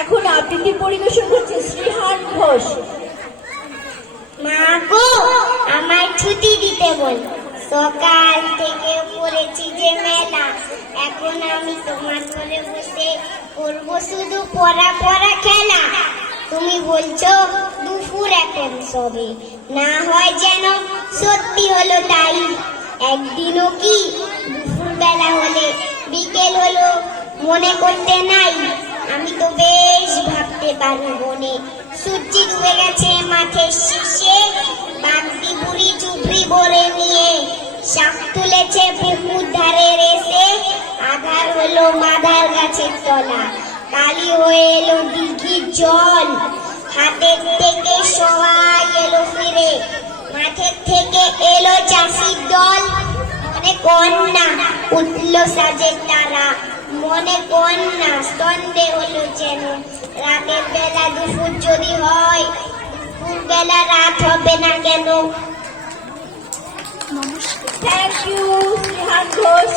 এখন আবৃত্তি পরিবেশন করছে শ্রীহান ঘোষ। মা গো, আমায় ছুটি দিতে বল। সকাল থেকে পড়েছি যে মেলা। এখন আমি তোমার ঘরে বসে করব শুধু পড়া পড়া খেলা। তুমি বলছো দুপুর এখন সবে। না হয় যেন সত্যি একদিনও কি দুপুর বেলা হলে বিকেল হলো মনে করতে নাই। আমি তো বেশ ভাবতে পারব বনে সূর্যি ডুবে গেছে মাঠের শীর্ষে, বাগদি বুড়ি চুবড়ি বলে নিয়ে, শাক তুলেছে পুকুর ধারে রেসে আধার হলো মাদার গাছের তলা। কালি হয়ে এলো দিঘির জল। কন্যা উঠল সাজে তারা। মনে কন্যা সন্ধে হলো যেন। রাতের বেলা দুপুর যদি হয় দুপুর বেলা রাত হবে না কেন? Thank you Ghosh